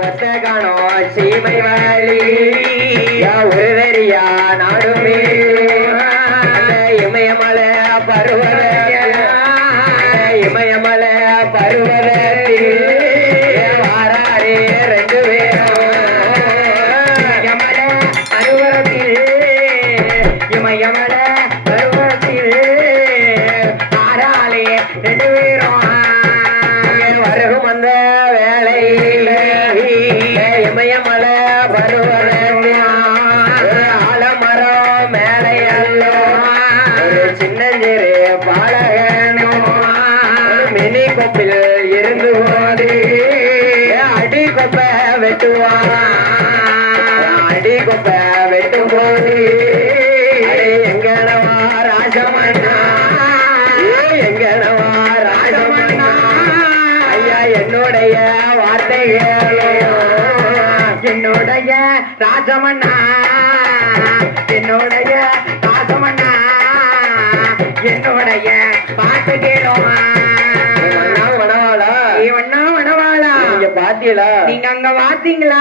ஒத்தகானோ சீமை வழி உருவரியா நாடுமே. வருகும் அந்த வேளையில் ஆலமரம் மேலே சின்னஞ்சிறு பாலகனும் மினி கொப்பில் இருந்து போது அடி கொப்பை வெட்டுவான் அடி கொப்பை வெட்டும் போது என்னுடைய ராஜமண்ணா என்னுடைய ராஜமண்ணா என்னுடைய பாட்டு கேளுமா? பாத்தீங்களா நீங்க அங்க பாத்தீங்களா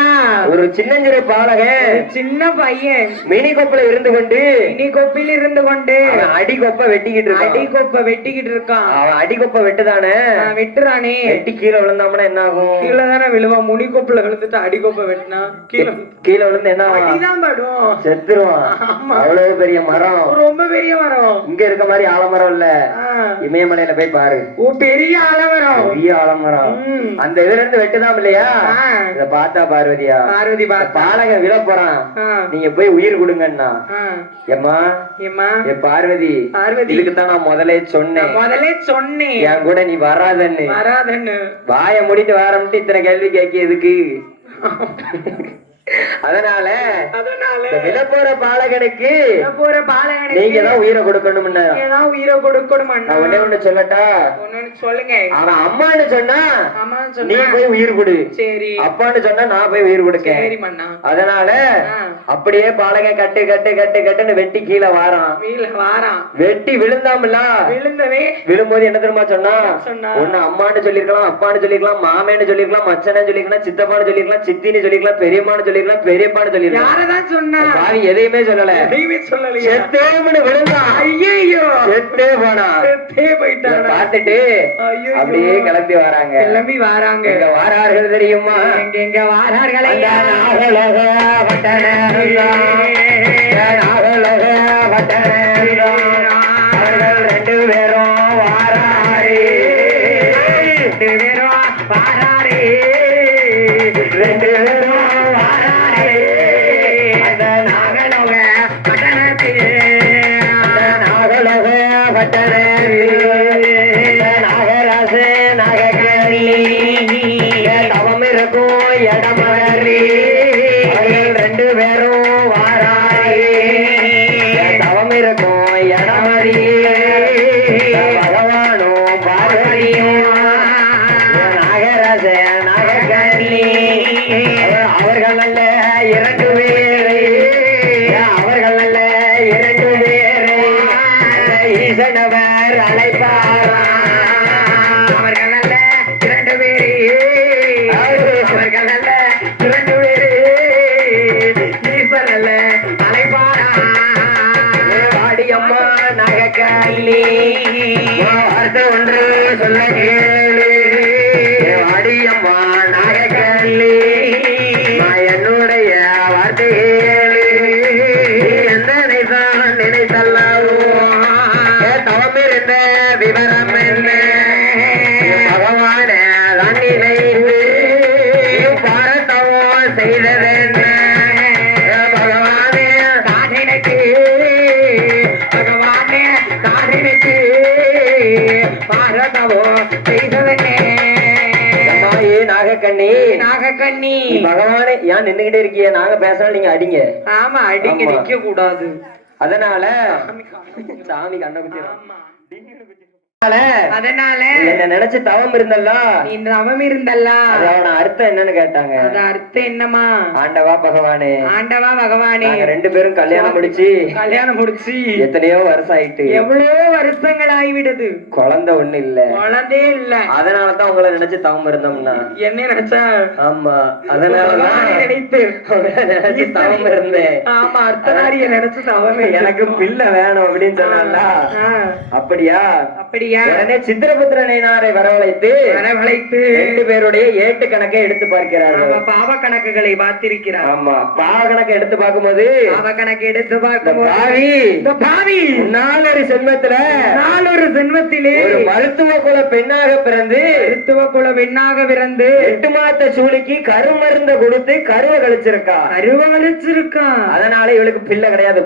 ஒரு சின்னஞ்சிறு பாலகன். சின்ன பையன். மினி கொப்புல இருந்து கொண்டு இனி கொப்பில் இருந்து கொண்டு அடி கொப்பை வெட்டிக்கிட்டு அடி இருக்கான். கொப்ப வெட்டிக்கிட்டு இருக்கான். அவன் அடி கொப்பை வெட்டுதானே வெட்டுறானே. வெட்டி கீழே விழுந்தாமனா என்ன ஆகும் கீழே தானே விழுவான் முனி கொப்புல விழுந்துட்டு அடி கொப்ப வெட்டினா கீழே கீழே விழுந்து என்ன ஆகும்? படும். செத்துருவான். அவ்வளவு பெரிய மரம். ரொம்ப பெரிய மரம். இங்க இருக்க மாதிரி ஆலமரம் இல்ல. இமயமலையில போய் பாரு. பெரிய ஆலமரம். பெரிய ஆலமரம். அந்த இதுல இருந்து வெட்டுதான் இல்லையா? இத பார்த்தா பார்வதியா? பார்வதி பாலகன் விழ போறான். நீங்க போய் உயிர் கொடுங்கண்ணா. ஆ. ஏம்மா? ஏம்மா? ஏ பார்வதி. பார்வதி. இதுக்கு தான் நான் முதலே சொன்னேன். சொன்னேன். என் கூட நீ வராதன்னு. வராதன்னு. வாய மூடிட்டு வாரம்ட்டு இத்தனை கேள்வி கேட்க எதுக்கு அதனால விழ போற பாலகனுக்கு போற பாலகனுக்கு நீங்க தான் உயிரை கொடுக்கணும்னு ஏதாவது உயிரை கொடுக்கணும் நான் ஒண்ணே ஒண்ணு சொல்லட்டா? ஒண்ணு சொல்லுங்க. அவன் அம்மான்னு சொன்னா ஆமான்னு நீ சொன்னா போய் உயிர் கொடு. சரி. அப்பான்னு சொன்னா நான் போய் உயிர் கொடுக்கேன். சரி மண்ணா அதனால. அப்படியே பாலகன் கட்டு கட்டு கட்டு கட்டுன்னு வெட்டி கீழே வாரான். வாரான். வெட்டி விழுந்தாமல விழுந்தவே விழும்போது என்ன தெரியுமா சொன்னா? சொன்னா? ஒண்ணு அம்மான்னு சொல்லிருக்கலாம் அப்பான்னு சொல்லிருக்கலாம் மாமேன்னு சொல்லிருக்கலாம் மச்சனன்னு சொல்லிருக்கலாம் சித்தப்பான்னு சொல்லிருக்கலாம் சித்தின்னு சொல்லிருக்கலாம் பெரியம்மான்னு சொல்லிருக்கலாம் பெரியப்பான்னு சொல்லிருக்கலாம் யாரதான் சொன்னா? பாவி எதையுமே சொல்லல. எதையுமே சொல்லலையா. செத்தேம்னு விழுந்தான் ஐயோ செத்தே போனா. செத்தே போயிட்டானா? பார்த்துட்டு. அப்படியே கிளம்பி வராங்க. கிளம்பி வாராங்க. வாரார்கள் தெரியுமா? எங்க வாரார்களே? ஈசனவர் நீ பகவானே ஏன் நின்னுகிட்டே இருக்கிய? நாங்க பேசலாம் நீங்க அடிங்க. ஆமா அடிங்க. நிக்க கூடாது அதனால சாமி கண்ண குத்தி ஆமா. அதனால என்ன நினைச்சு தவம் இருந்தல்ல? நீ நவம் இருந்தல்ல? அதோட அர்த்தம் என்னன்னு கேட்டாங்க. அது அர்த்தம் என்னமா ஆண்டவா பகவானே. ஆண்டவா பகவானே. ரெண்டு பேரும் கல்யாணம் முடிச்சு கல்யாணம் முடிச்சு எத்தனையோ வருஷம் ஆயிட்டு. எவ்வளவு வருஷங்கள் ஆகிவிடுது குழந்தை ஒண்ணு இல்ல. குழந்தையே இல்ல. அதனாலதான் உங்களை நினைச்சு தவம் இருந்தோம்னா. என்ன நினைச்சா? ஆமா அதனாலதான் நினைத்து. நினைச்சு தவம் இருந்தேன். ஆமா அர்த்தநாரிய நினைச்சு தவமே எனக்கு பிள்ளை வேணும் அப்படின்னு சொன்னால அப்படியா? அப்படியா? உடனே சித்திரபுத்திரனாரை வரவழைத்து வரவழைத்து ரெண்டு பேருடைய ஏட்டு கணக்கை எடுத்து பார்க்கிறார்கள். பாவ கணக்குகளை பார்த்திருக்கிறார். ஆமா பாவ கணக்கை எடுத்து பார்க்கும்போது பாவ கணக்கு எடுத்து இந்த பார்க்கும்போது பாவி பாவி நாலொரு செல்வத்துல நாளொரு ஜென்மத்திலே ஒரு மருத்துவ குல பெண்ணாக பிறந்து மருத்துவ குல பெண்ணாக பிறந்து எட்டு மாத்த சூழிக்கு கருமருந்த கொடுத்து கருவை கழிச்சிருக்கா. அருவழிச்சிருக்கான் அதனால இவளுக்கு பிள்ளை கிடையாது.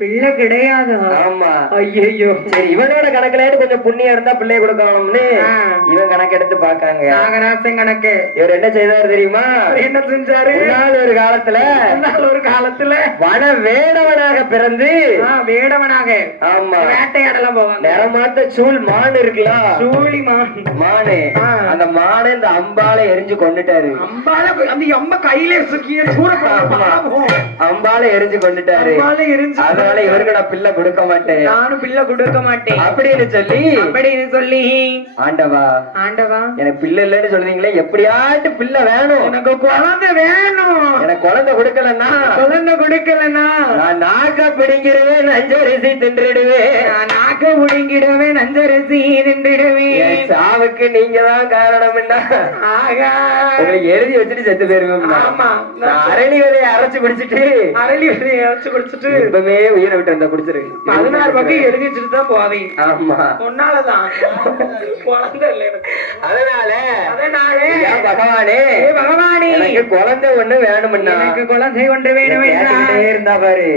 பிள்ளை கிடையாதா? ஆமா. ஐயோ சரி இவனோட கணக்குல கொஞ்சம் புண்ணியம் இருந்தா பிள்ளைய கொடுக்கணும்னு. இவன் கணக்கு எடுத்து பாக்காங்க நாகராசன் கணக்கு. இவர் என்ன செய்தார் தெரியுமா? என்ன செஞ்சாரு? ஒரு காலத்துல ஒரு காலத்துல வன வேடவனாக பிறந்து வேடவனாக. ஆமா. வேட்டையாடலாம் போவாங்க. சூழ் மான் இருக்குல்ல. அந்த மானை இந்த அம்பால எரிஞ்சு கொண்டுட்டாரு. அம்பால அந்த அம்மா கையில. அம்பால எரிஞ்சு கொண்டுட்டாரு. அதனால இவருக்கு நான் பிள்ளை கொடுக்க மாட்டேன். நானும் பிள்ளை கொடுக்க மாட்டேன். அப்படின்னு சொல்லி அப்படின்னு சொல்லி. ஆண்டவா ஆண்டவா. எனக்கு பிள்ளை இல்லைன்னு சொல்றீங்களே எப்படியாட்டு பிள்ளை வேணும்? எனக்கு குழந்தை வேணும். எனக்கு குழந்தை கொடுக்கலன்னா? குழந்தை கொடுக்கலன்னா? நான் நாக்க பிடிங்கிருவேன் நஞ்சரிசி தின்றுடுவேன். நான் நாக்க முழுங்கிடுவேன் நஞ்சரிசி நின்றுடுவேன் என் சாவுக்கு நீங்க தான் ஆகா. உங்களை எழுதி வச்சுட்டு செத்து போயிருவேன் ஆமா. அரளி விதையை அரைச்சு குடிச்சிட்டு அரளி விதையை இறைச்சு குடிச்சிட்டு இப்பவே உயிரை விட்டு இருந்தா குடிச்சிருக்கு பதினாறு பக்கம் எழுதி வச்சுட்டு தான் போவேன். ஆமா. உன்னாலதான். குழந்தை இல்ல அதனால அதனால பகவானே. பகவானே. எனக்கு குழந்தை ஒண்ணு வேணும்னா. எனக்கு குழந்தை ஒன்று வேணும் இருந்தா பாரு.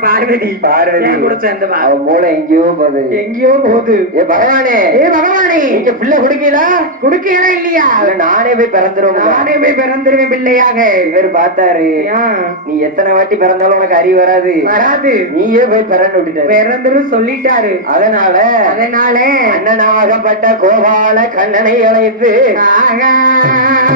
பார்வதி. பார்வதி. என் கூட சேர்ந்து வா. அவ மூளை எங்கேயோ போகுது. எங்கேயோ போகுது. ஏ பகவானே. ஏ பகவானே. நீங்க பிள்ளை குடிக்கலா குடுக்கையா இல்லையா? இல்ல நானே போய் பிறந்துரும் நானே போய் பிறந்துருவேன் பிள்ளையாக. இவர் பார்த்தாரு. நீ எத்தனை வாட்டி பிறந்தாலும் உனக்கு அறிவு வராது. வராது. நீயே போய் பிறன்னு விட்டுட்டாரு பிறந்துரும் சொல்லிட்டாரு. அதனால அதனால அண்ணனாகப்பட்ட கோபால கண்ணனை அழைத்து ஆகா.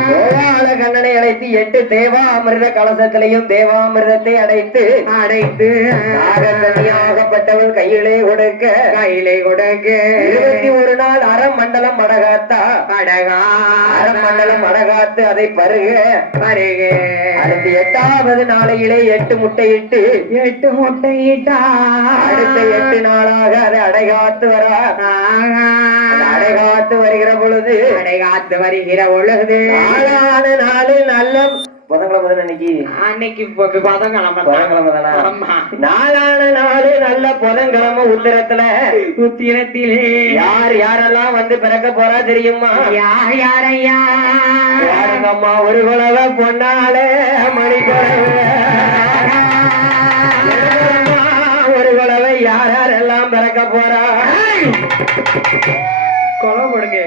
கோபால கண்ணனை அழைத்து எட்டு தேவாமிர்த கலசத்திலையும் தேவாமிர்தத்தை அடைத்து அடைத்து நாகக்கண்ணியாகப்பட்டவள் கையிலே கொடுக்க கையிலே கொடுக்க. இருபத்தி ஒரு நாள் அறம் மண்டலம் மடகாத்தா அடகா மடகாத்து அதை பருக வருக அடுத்து எட்டாவது நாளையிலே எட்டு முட்டையிட்டு. எட்டு முட்டையிட்டா? அடுத்த எட்டு நாளாக அதை அடைகாத்து வரா. அடைகாத்து வருகிற பொழுது அடைகாத்து வருகிற பொழுது நாளான நாளில் நல்ல புதன்கிழமை தானே இன்னைக்கு அன்னைக்கு ப- பதங்கிழமை தான். புதன்கிழமை தானா ஆமா. நாளான நாளு நல்ல புதன்கிழமை உத்தரத்துல. உத்திரத்திலே. யார் யாரெல்லாம் வந்து பிறக்க போறா தெரியுமா? யார் யாரையா? யாருங்கம்மா ஒரு மணி ஒரு குலவை யார் யாரெல்லாம் பிறக்க போறா? கொலை கொடுங்க.